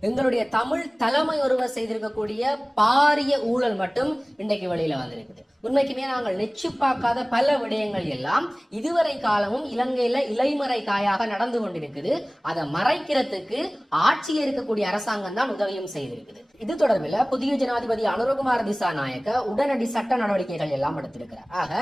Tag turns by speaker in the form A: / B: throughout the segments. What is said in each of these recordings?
A: எங்களுடைய தமிழ் தலைமை ஒருவர் செய்திருக்கக்கூடிய பாரிய ஊழல் மட்டும் இன்றைக்கு வெளியில வந்திருக்குது. உண்மைக்குமே நாங்கள் நெச்சு பார்க்காத பல விடயங்கள் எல்லாம் இதுவரை காலமும் இலங்கையில இலைமறை காயாக நடந்து கொண்டிருக்குது. அதை மறைக்கிறதுக்கு ஆட்சியில் இருக்கக்கூடிய அரசாங்கம் தான் உதவியும் செய்திருக்குது. இது தொடர்பில் புதிய ஜனாதிபதி அனுரகுமார் திசா நாயக்க உடனடி சட்ட நடவடிக்கைகள் எல்லாம் எடுத்திருக்கிறார். ஆக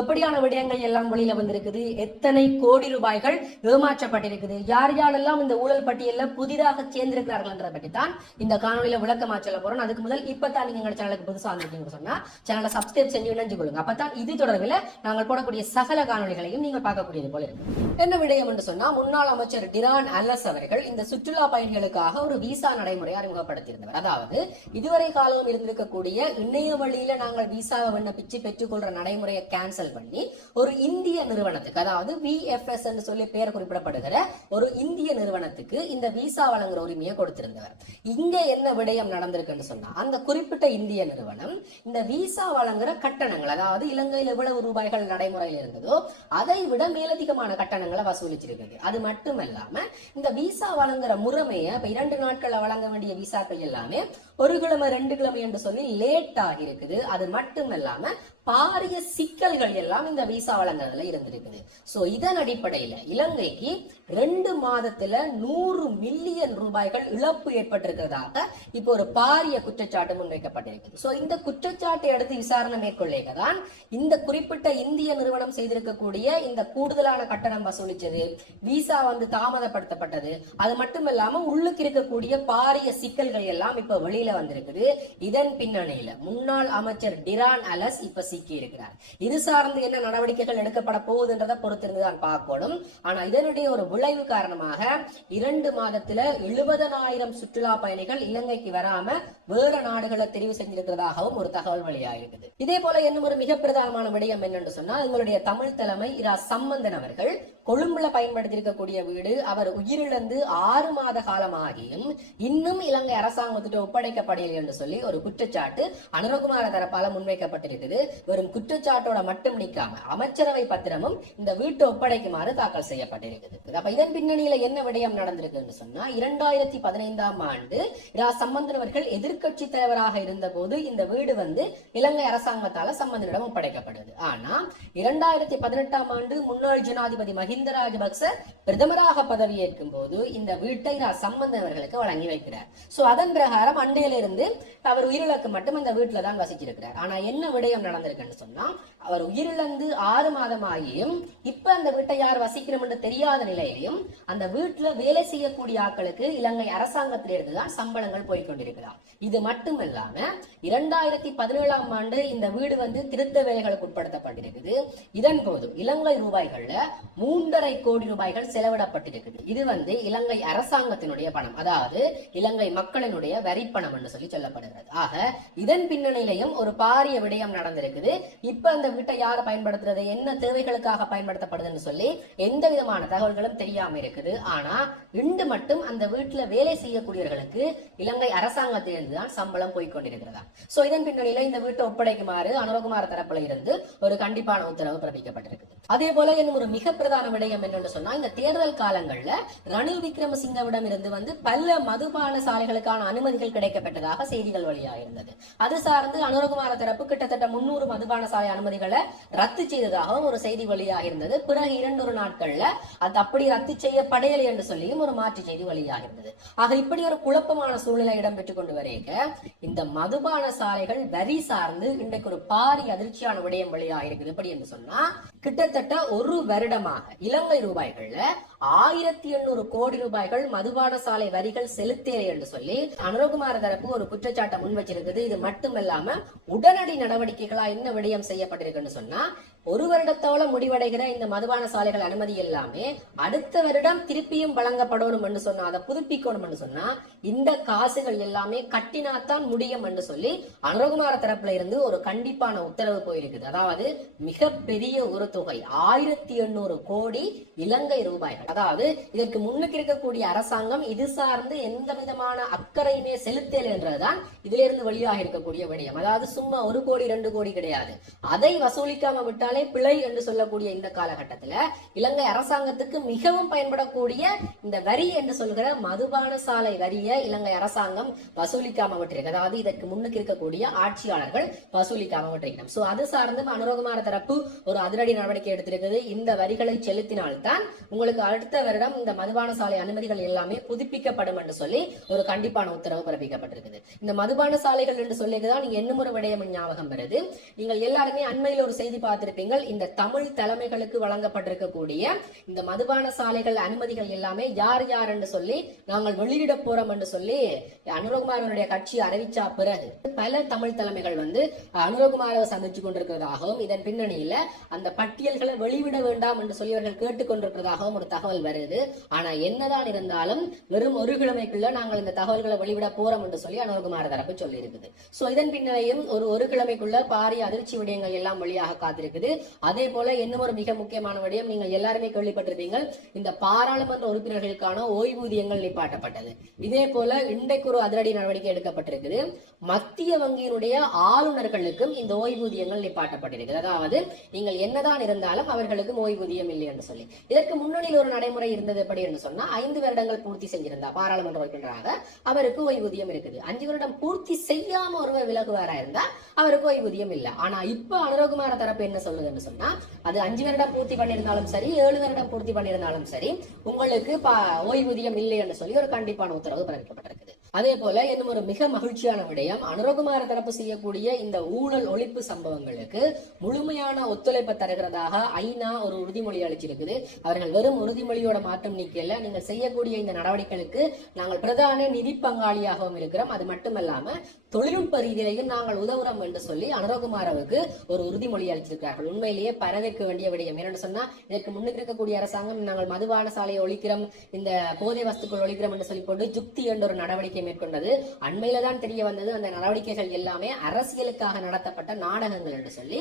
A: எப்படியான விடயங்கள் எல்லாம் வெளியில வந்திருக்குது? எத்தனை கோடி ரூபாய்கள் ஏமாற்றப்பட்டிருக்குது? யார் யாரெல்லாம் இந்த ஊழல் பட்டியலில் புதிதாக சேர்ந்திருக்கிறார்கள் பற்றி தான் இந்த காணொலியில விளக்கமா சொல்ல போறோம். அதுக்கு முதல் இப்பதான் நீங்க எங்க சேனலுக்கு புதுசா வந்திருக்கீங்க சொன்னா சேனலை சப்ஸ்கிரைப் செஞ்சு இணைஞ்சு கொள்ளுங்க. அப்பதான் இது தொடர்பில் நாங்கள் போடக்கூடிய சகல காணொலிகளையும் நீங்கள் பார்க்கக்கூடியது போல இருக்கும் என்ன விடயம் என்று சொன்னா முன்னாள் அமைச்சர் டிரான் அல்லஸ் அவர்கள் இந்த சுற்றுலா பயணிகளுக்காக ஒரு விசா நடைமுறை அறிமுகப்படுத்தியிருந்தவர். அதாவது இதுவரை காலம் இருந்திருக்கக்கூடிய இணைய வழியில நாங்கள் விசாவை விண்ணப்பிச்சு பெற்றுக்கொள்ற நடைமுறையை கேன்சல் பண்ணி ஒரு இந்திய நிறுவனத்துக்கு அதாவது விஎஃப்எஸ் என்று சொல்லி பெயர் குறிப்பிடப்படுகிற ஒரு இந்திய நிறுவனத்துக்கு இந்த விசா வழங்குற உரிமையை கொடுத்திருந்தவர். இங்க என்ன விடயம் நடந்திருக்குன்னு சொன்னா அந்த குறிப்பிட்ட இந்திய நிறுவனம் இந்த விசா வழங்குற கட்டணங்கள் அதாவது இலங்கையில் எவ்வளவு ரூபாய்கள் நடைமுறையில் இருந்ததோ அதை விட மேலதிகமான கட்டணங்களை வசூலிச்சிருக்குது அது மட்டுமல்லாம இந்த விசா வழங்குற முறைமையை இப்ப இரண்டு நாட்கள்ல வழங்க வேண்டிய விசாக்கள் எல்லாமே ஒரு கிழமை ரெண்டு கிழமை என்று சொல்லி லேட் ஆகி இருக்குது. அது மட்டுமல்லாம பாரிய சிக்கல்கள் எல்லாம் இந்த விசா வழங்குறதுல இருந்திருக்குது. சோ இதன் அடிப்படையில இலங்கைக்கு ரெண்டு மாதத்துல நூறு மில்லியன் ரூபாய்கள் இழப்பு ஏற்பட்டிருக்கிறதாக இப்போ ஒரு பாரிய குற்றச்சாட்டு முன்வைக்கப்பட்டிருக்குது. சோ இந்த குற்றச்சாட்டை அடுத்து விசாரணை மேற்கொள்ளேக தான் இந்த குறிப்பிட்ட இந்திய நிறுவனம் செய்திருக்கக்கூடிய இந்த கூடுதலான கட்டணம் வசூலிச்சது விசா வந்து தாமதப்படுத்தப்பட்டது அது மட்டும் இல்லாம உள்ளுக்கு இருக்கக்கூடிய பாரிய சிக்கல்கள் எல்லாம் இப்ப வெளியில வந்திருக்குது. இதன் பின்னணியில முன்னாள் அமைச்சர் டிரான் அலஸ் இப்ப சிக்கி இருக்கிறார் இது சார்ந்து என்ன நடவடிக்கைகள் எடுக்கப்பட போகுதுன்றதை பொறுத்திருந்துதான் பார்க்கணும். ஆனா இதனுடைய ஒரு விளைவு காரணமாக இரண்டு மாதத்துல எழுபதனாயிரம் சுற்றுலா பயணிகள் இலங்கைக்கு வராம வேற நாடுகளை தெரிவு செஞ்சிருக்கிறதாகவும் ஒரு தகவல் வெளியாயிருக்குது இதே போல இன்னும் ஒரு மிக பிரதானமான விடயம் என்னன்னு சொன்னா எங்களுடைய தமிழ் தலைமை இரா சம்பந்தன் அவர்கள் கொழும்புல பயன்படுத்தியிருக்கக்கூடிய வீடு. அவர் உயிரிழந்து ஆறு மாத காலமாகியும் இன்னும் இலங்கை அரசாங்கத்திட்ட ஒப்படைக்கப்படவில்லை என்று சொல்லி ஒரு குற்றச்சாட்டு அனுரகுமார தரப்பால முன்வைக்கப்பட்டிருக்குது. வெறும் குற்றச்சாட்டோட மட்டும் நிற்காம அமைச்சரவை பத்திரமும் இந்த வீட்டு ஒப்படைக்குமாறு தாக்கல் செய்யப்பட்டிருக்குது. அப்ப இதன் பின்னணியில என்ன விடயம் நடந்திருக்குன்னு சொன்னா இரண்டாயிரத்தி பதினைந்தாம் ஆண்டு ரா. சம்பந்தன் அவர்கள் எதிர்க்கட்சி தலைவராக இருந்த போது இந்த வீடு வந்து இலங்கை அரசாங்கத்தால சம்பந்தனிடம் ஒப்படைக்கப்படுது. ஆனா இரண்டாயிரத்தி பதினெட்டாம் ஆண்டு முன்னாள் ஜனாதிபதி மஹிந்த ராஜபக்ச பிரதமராக பதவியேற்கும் போது இந்த வீட்டை ரா. சம்பந்தன் அவர்களுக்கு வழங்கி வைக்கிறார். சோ அதன் பிரகாரம் அண்டையிலிருந்து அவர் உயிரிழக்கு மட்டும் அந்த வீட்டுல தான் வசிச்சிருக்கிறார். ஆனா என்ன விடயம் நடந்திருக்கு? இருக்குன்னு சொன்னா அவர் உயிரிழந்து ஆறு மாதமாகியும் இப்ப அந்த வீட்டை யார் வசிக்கிறோம் என்று தெரியாத நிலையிலையும் அந்த வீட்டுல வேலை செய்யக்கூடிய ஆட்களுக்கு இலங்கை அரசாங்கத்திலிருந்து தான் சம்பளங்கள் போய்கொண்டிருக்கலாம் இது மட்டும் இல்லாம இரண்டாயிரத்தி பதினேழாம் ஆண்டு இந்த வீடு வந்து திருத்த வேலைகளுக்கு உட்படுத்தப்பட்டிருக்குது. இதன் போது இலங்கை ரூபாய்கள்ல மூன்றரை கோடி ரூபாய்கள் செலவிடப்பட்டிருக்குது. இது வந்து இலங்கை அரசாங்கத்தினுடைய பணம். அதாவது இலங்கை மக்களினுடைய வரி பணம் என்று சொல்லி சொல்லப்படுகிறது. ஆக இதன் பின்னணியிலையும் ஒரு பாரிய விடயம் நடந்திருக்குது. இப்ப அந்த வீட்டை யார் பயன்படுத்துறது? என்ன தேவைகளுக்காக பயன்படுத்தப்படுதுன்னு சொல்லி எந்த விதமான தகவல்களும் தெரியாம இருக்குது. ஆனா இன்று மட்டும் அந்த வீட்டுல வேலை செய்யக்கூடியவர்களுக்கு இலங்கை அரசாங்கத்திலிருந்து தான் சம்பளம் போய்கொண்டிருக்கிறதா சோ இதன் பின்னணியில இந்த வீட்டை ஒப்படைக்குமாறு அனுரகுமார தரப்புல இருந்து ஒரு கண்டிப்பான உத்தரவு பிறப்பிக்கப்பட்டிருக்கு அதே போல இன்னும் ஒரு மிக பிரதான விடயம் என்னன்னு சொன்னா இந்த தேர்தல் காலங்கள்ல ரணில் விக்ரமசிங்கவிடம் இருந்து வந்து பல மதுபான சாலைகளுக்கான அனுமதிகள் கிடைக்கப்பட்டதாக செய்திகள் வழியாக இருந்தது. அது சார்ந்து அனுரகுமார தரப்பு கிட்டத்தட்ட முன்னூறு மதுபான சாலை அனுமதிகளை ரத்து செய்ததாகவும் ஒரு செய்தி வெளியாக இருந்தது பிறகு இரண்டொரு நாட்கள்ல அது அப்படி ரத்து செய்யப்படையலை என்று சொல்லியும் ஒரு மாற்று செய்தி வெளியாக இருந்தது ஆக இப்படி ஒரு குழப்பமான சூழ்நிலை இடம்பெற்றுக் கொண்டு வரைக்க இந்த மதுபான சாலைகள் வரி சார்ந்து இன்றைக்கு ஒரு பாரி அதிர்ச்சியான விடயம் வெளியாக இருக்குது எப்படி என்று சொன்னா கிட்டத்தட்ட ஒரு வருடமாக இலங்கை ரூபாய்கள்ல ஆயிரத்தி எண்ணூறு கோடி ரூபாய்கள் மதுபான சாலை வரிகள் செலுத்தே என்று சொல்லி அனுரகுமார தரப்பு ஒரு குற்றச்சாட்டை முன் வச்சிருக்குது. இது மட்டுமல்லாம உடனடி நடவடிக்கைகளா என்ன விடயம் செய்யப்பட்டிருக்குன்னு சொன்னா ஒரு வருடத்தோட முடிவடைகிற இந்த மதுபான சாலைகள் அனுமதி எல்லாமே அடுத்த வருடம் திருப்பியும் வழங்கப்படணும் என்று சொன்னா அதை புதுப்பிக்கணும் சொன்னா இந்த காசுகள் எல்லாமே கட்டினாத்தான் முடியும் என்று சொல்லி அனுரகுமார தரப்புல இருந்து ஒரு கண்டிப்பான உத்தரவு போயிருக்குது. அதாவது மிகப்பெரிய ஒரு தொகை ஆயிரத்தி எண்ணூறு கோடி இலங்கை ரூபாய்கள். அதாவது இதற்கு முன்னுக்கு இருக்கக்கூடிய அரசாங்கம் இது சார்ந்து எந்த விதமான அக்கறையுமே செலுத்தல் என்றதுதான் இதுல இருந்து வெளியாக இருக்கக்கூடிய விடயம். அதாவது சும்மா ஒரு கோடி ரெண்டு கோடி கிடையாது. அதை வசூலிக்காம விட்டால் தலை பிழை என்று சொல்லக்கூடிய இந்த காலகட்டத்துல இலங்கை அரசாங்கத்துக்கு மிகவும் பயன்படக்கூடிய இந்த வரி என்று சொல்கிற மதுபான சாலை வரியை இலங்கை அரசாங்கம் வசூலிக்காம விட்டிருக்கு. அதாவது இதற்கு முன்னுக்கு இருக்கக்கூடிய ஆட்சியாளர்கள் வசூலிக்காம விட்டிருக்கணும். சோ அது சார்ந்து அனுரோகமான தரப்பு ஒரு அதிரடி நடவடிக்கை எடுத்திருக்குது. இந்த வரிகளை செலுத்தினால்தான் உங்களுக்கு அடுத்த வருடம் இந்த மதுபான சாலை அனுமதிகள் எல்லாமே புதுப்பிக்கப்படும் என்று சொல்லி ஒரு கண்டிப்பான உத்தரவு பிறப்பிக்கப்பட்டிருக்குது. இந்த மதுபான சாலைகள் என்று சொல்லிதான் நீங்க இன்னும் ஒரு விடயம் ஞாபகம் வருது. நீங்கள் எல்லாருமே அண்மையில் ஒரு செய்தி பார்த்திருப்பீங்க. பார்த்திருப்பீங்கள் இந்த தமிழ் தலைமைகளுக்கு வழங்கப்பட்டிருக்கக்கூடிய இந்த மதுபான சாலைகள் அனுமதிகள் எல்லாமே யார் யார் என்று சொல்லி நாங்கள் வெளியிட போறோம் என்று சொல்லி அனுரகுமாரனுடைய கட்சி அறிவிச்சா பிறகு பல தமிழ் தலைமைகள் வந்து அனுரகுமாரை சந்திச்சு கொண்டிருக்கிறதாகவும் இதன் பின்னணியில அந்த பட்டியல்களை வெளிவிட வேண்டாம் என்று சொல்லி அவர்கள் கேட்டுக்கொண்டிருக்கிறதாகவும் ஒரு தகவல் வருது. ஆனா என்னதான் இருந்தாலும் வெறும் ஒரு கிழமைக்குள்ள நாங்கள் இந்த தகவல்களை வெளிவிட போறோம் என்று சொல்லி அனுரகுமார தரப்பு சொல்லி இருக்குது சோ இதன் பின்னணியும் ஒரு ஒரு கிழமைக்குள்ள பாரிய அதிர்ச்சி விடயங்கள் எல்லாம் வழியாக காத்திருக்குது. அதே போல இன்னும் ஒரு மிக முக்கியமான விடயம் நீங்கள் எல்லாருமே கேள்விப்பட்டிருப்பீங்க இந்த பாராளுமன்ற உறுப்பினர்களுக்கான ஓய்வூதியங்கள் நிப்பாட்டப்பட்டது. இதே போல இன்றைக்கு ஒரு அதிரடி நடவடிக்கை எடுக்கப்பட்டிருக்குது. மத்திய வங்கியினுடைய ஆளுநர்களுக்கும் இந்த ஓய்வூதியங்கள் நிப்பாட்டப்பட்டிருக்கிறது அதாவது நீங்கள் என்னதான் இருந்தாலும் அவர்களுக்கும் ஓய்வூதியம் இல்லை என்று சொல்லி. இதற்கு முன்னணியில் ஒரு நடைமுறை இருந்தது எப்படி என்று சொன்னா ஐந்து வருடங்கள் பூர்த்தி செஞ்சிருந்தா பாராளுமன்ற உறுப்பினராக அவருக்கு ஓய்வூதியம் இருக்குது. அஞ்சு வருடம் பூர்த்தி செய்யாம ஒருவர் விலகுவாரா இருந்தா அவருக்கு ஓய்வூதியம் இல்லை. ஆனா இப்ப அனுரகுமார தரப்பு என்ன சொல்ல சொல்லுதுன்னு சொன்னா அது அஞ்சு வருடம் பூர்த்தி பண்ணியிருந்தாலும் சரி ஏழு வருடம் பூர்த்தி பண்ணியிருந்தாலும் சரி உங்களுக்கு ஓய்வூதியம் இல்லை என்று சொல்லி ஒரு கண்டிப்பான உத்தரவு பிறப்பிக்கப்பட்டிருக்கு. அதே போல இன்னும் ஒரு மிக மகிழ்ச்சியான விடயம் அனுரகுமார தரப்பு செய்யக்கூடிய இந்த ஊழல் ஒழிப்பு சம்பவங்களுக்கு முழுமையான ஒத்துழைப்பு தருகிறதாக ஐநா ஒரு உறுதிமொழி அளிச்சிருக்குது. அவர்கள் வெறும் உறுதிமொழியோட மாற்றம் நீக்கல. நீங்கள் செய்யக்கூடிய இந்த நடவடிக்கைகளுக்கு நாங்கள் பிரதான நிதி பங்காளியாகவும் இருக்கிறோம். அது மட்டுமல்லாம தொழில்நுட்ப ரீதியிலையும் நாங்கள் உதவுறோம் என்று சொல்லி அனுரகுமாரவுக்கு ஒரு உறுதிமொழி அளிச்சிருக்கிறார்கள். உண்மையிலேயே பரவிக்க வேண்டிய விடயம். என்னென்னு சொன்னா இதற்கு முன்னுக்கு இருக்கக்கூடிய அரசாங்கம் நாங்கள் மதுபான சாலையை ஒழிக்கிறோம் இந்த போதை வஸ்துக்கள் ஒழிக்கிறோம் என்று சொல்லி போட்டு ஜுக்தி என்ற ஒரு நடவடிக்கை மேற்கொண்டது. அண்மையில தான் தெரிய வந்தது அந்த நடவடிக்கைகள் எல்லாமே அரசியலுக்காக நடத்தப்பட்ட நாடகங்கள் என்று சொல்லி.